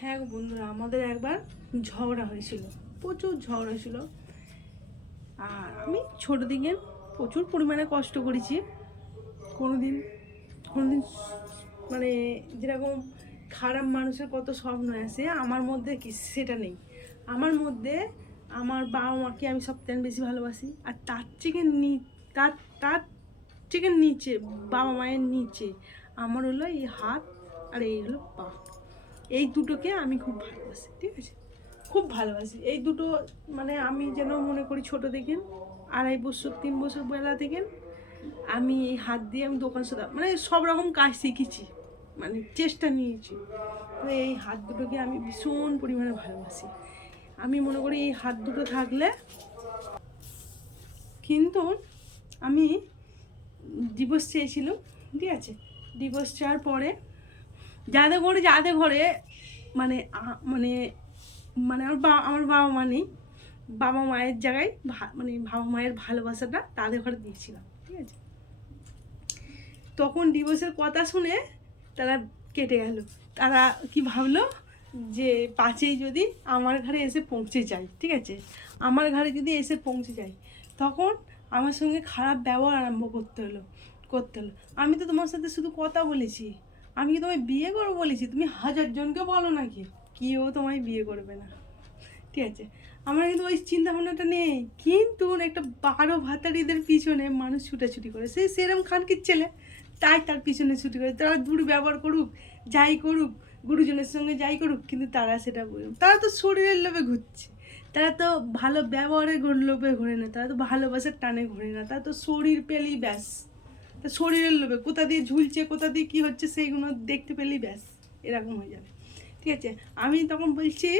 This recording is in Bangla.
হ্যাঁ গো বন্ধুরা, আমাদের একবার ঝগড়া হয়েছিল, প্রচুর ঝগড়া হয়েছিল। আর আমি ছোটো দিকে প্রচুর পরিমাণে কষ্ট করেছি। কোনোদিন কোনোদিন মানে যেরকম খারাপ মানুষের কত স্বপ্ন আসে, আমার মধ্যে কি সেটা নেই। আমার মধ্যে আমার বাবা মাকে আমি সবথেকে বেশি ভালোবাসি। আর তার তার থেকে নিচে, বাবা মায়ের নিচে আমার হলো এই হাত আর এই হলো পা। এই দুটোকে আমি খুব ভালোবাসি, ঠিক আছে, খুব ভালোবাসি এই দুটো। মানে আমি যেন মনে করি ছোটো থেকে 2.5 বছর 3 বছর বেলা থেকে আমি এই হাত দিয়ে আমি দোকান সোদা মানে সব রকম কাজ শিখেছি, মানে চেষ্টা নিয়েছি। তো এই হাত দুটোকে আমি ভীষণ পরিমাণে ভালোবাসি। আমি মনে করি এই হাত দুটো থাকলে, কিন্তু আমি ডিভোর্স চেয়েছিলাম, ঠিক আছে। ডিভোর্স চাওয়ার পরে যাদের ঘরে মানে মানে মানে আমার বাবা মা নেই, বাবা মায়ের জায়গায় মানে বাবা মায়ের ভালোবাসাটা তাদের ঘরে দিয়েছিলাম, ঠিক আছে। তখন ডিভোর্সের কথা শুনে তারা কেটে গেল। তারা কি ভাবলো যে পাঁচেই যদি আমার ঘরে এসে পৌঁছে যায়, ঠিক আছে, আমার ঘরে যদি এসে পৌঁছে যায়, তখন আমার সঙ্গে খারাপ ব্যবহার আরম্ভ করতে হলো। আমি তো তোমার সাথে শুধু কথা বলেছি, আমি কি তোমায় বিয়ে করবো বলেছি? তুমি 1000 জনকে বলো নাকি, কেউ তোমায় বিয়ে করবে না, ঠিক আছে। আমার কিন্তু ওই চিন্তা ভাবনাটা নেই। কিন্তু একটা 12 ভাতারিদের পিছনে মানুষ ছুটাছুটি করে, সেরম খানকির ছেলে, তাই তার পিছনে ছুটি করে। তারা দুর্ব্যবহার করুক, যাই করুক, গুরুজনের সঙ্গে যাই করুক, কিন্তু তারা সেটা বলবে। তারা তো শরীরের লোভে ঘুরছে, তারা তো ভালো ব্যবহারের লোভে ঘোরে না, তারা তো ভালোবাসার টানে ঘোরে না, তারা তো শরীর পেলেই ব্যাস। তা শরীরের লোভে কোথা দিয়ে ঝুলছে, কোথা দিয়ে কী হচ্ছে সেইগুলো দেখতে পেলেই ব্যাস, এরকম হয়ে যাবে, ঠিক আছে। আমি তখন বলছি